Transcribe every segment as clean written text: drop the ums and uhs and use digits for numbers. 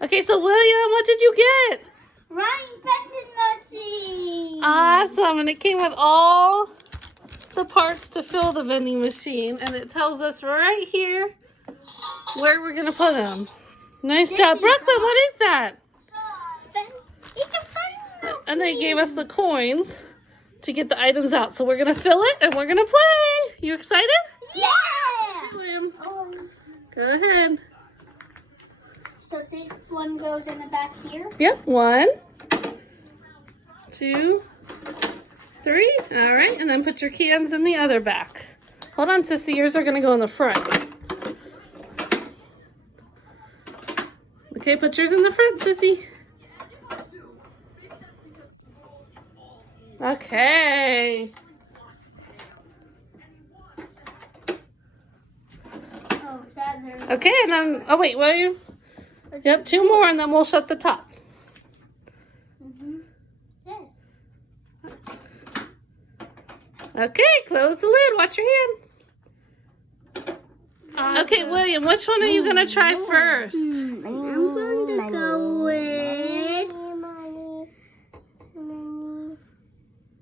Okay, so William, what did you get? Ryan vending machine. Awesome, and it came with all the parts to fill the vending machine, and it tells us right here where we're gonna put them. Nice job, Brooklyn. What is that? It's a vending machine. And they gave us the coins to get the items out, so we're gonna fill it and we're gonna play. You excited? Yeah. Okay, William. Go ahead. So this one goes in the back here. Yep. 1, 2, 3. All right, and then put your cans in the other back. Hold on, Sissy. Yours are gonna go in the front. Okay, put yours in the front, Sissy. Okay. Oh, that's there. Okay, and then, oh wait, William. Yep, 2 more, and then we'll shut the top. Yes. Okay, close the lid. Watch your hand. Okay, William, which one are you going to try first? I'm going to go with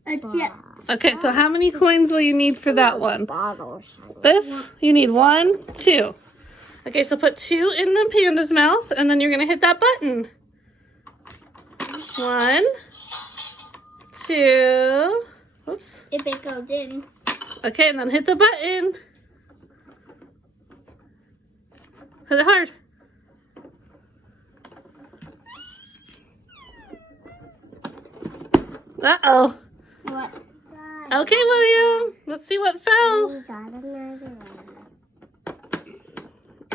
a chip. Okay, so how many coins will you need for that one? This? You need 1, 2. Okay, so put 2 in the panda's mouth, and then you're going to hit that button. 1, 2. Oops. If it goes in. Okay, and then hit the button. Hit it hard. Uh-oh. What? Okay, William. Let's see what fell.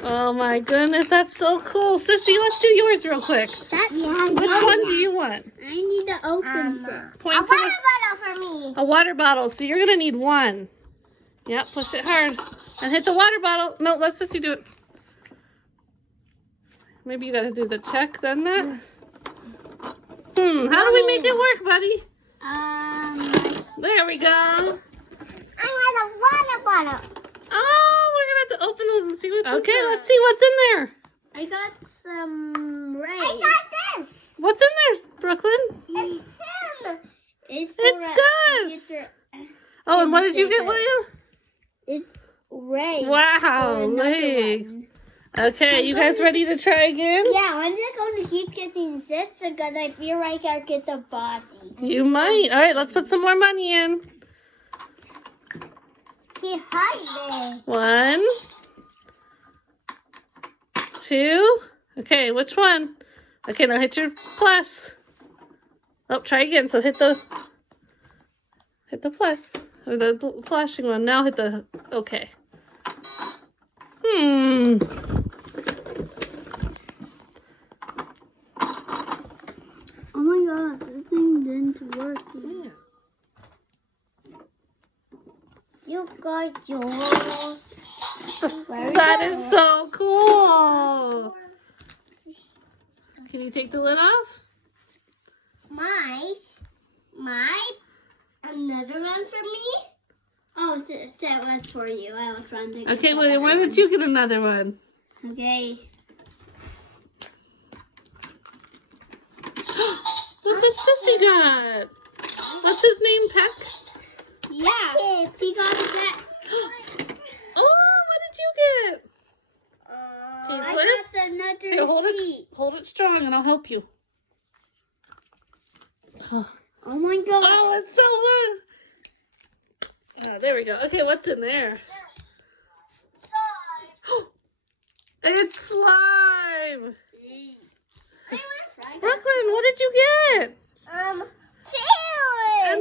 Oh my goodness, that's so cool. Sissy, let's do yours real quick. Which one do you want? I need to open it. Point A water bottle for me. A water bottle. So you're going to need 1. Yep, push it hard. And hit the water bottle. No, let Sissy do it. Maybe you got to do the check, then that. How do we make it work, buddy? There we go. I want a water bottle. Oh, we're going to have to open those and see what's in there. Okay, let's see what's in there. I got some rays. I got this. What's in there, Brooklyn? It's him. It's Gus. Oh, and what did you get, William? It's Ray. Wow, legs. Okay, you guys ready to try again? Yeah, I'm just going to keep getting zits because I feel like I'll get the body. You might. All right, let's put some more money in. He hiding. 1, 2. Okay, which one? Okay, now hit your plus. Oh, try again. So hit the plus or the flashing one. Now hit the okay. Oh my god, this thing didn't work. Yeah. You got yours. That is so cool. Can you take the lid off? Another one for me? Oh, that one's for you. I was trying to. Okay, well, why don't you get another one? Okay. Look what Sissy got. What's his name, Peck? Yeah. He got that. Oh, what did you get? Can you I twist? got another Here, sheet. hold it strong and I'll help you. Oh my god. Oh, it's so good. Oh, there we go. Okay, what's in there? It's slime. Brooklyn, what did you get? And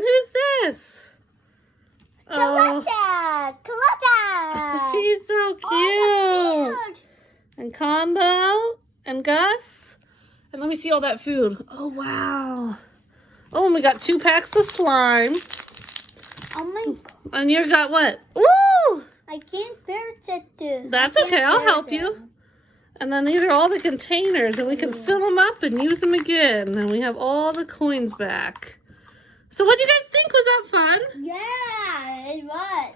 who's this? Kalata. She's so cute. And Combo and Gus. And let me see all that food. Oh, wow. Oh, and we got 2 packs of slime. Oh my god. And you got what? Woo! I can't bear to. That's okay. I'll help you. And then these are all the containers, and we can fill them up and use them again. And we have all the coins back. So what do you guys think? Was that fun? Yeah, it was.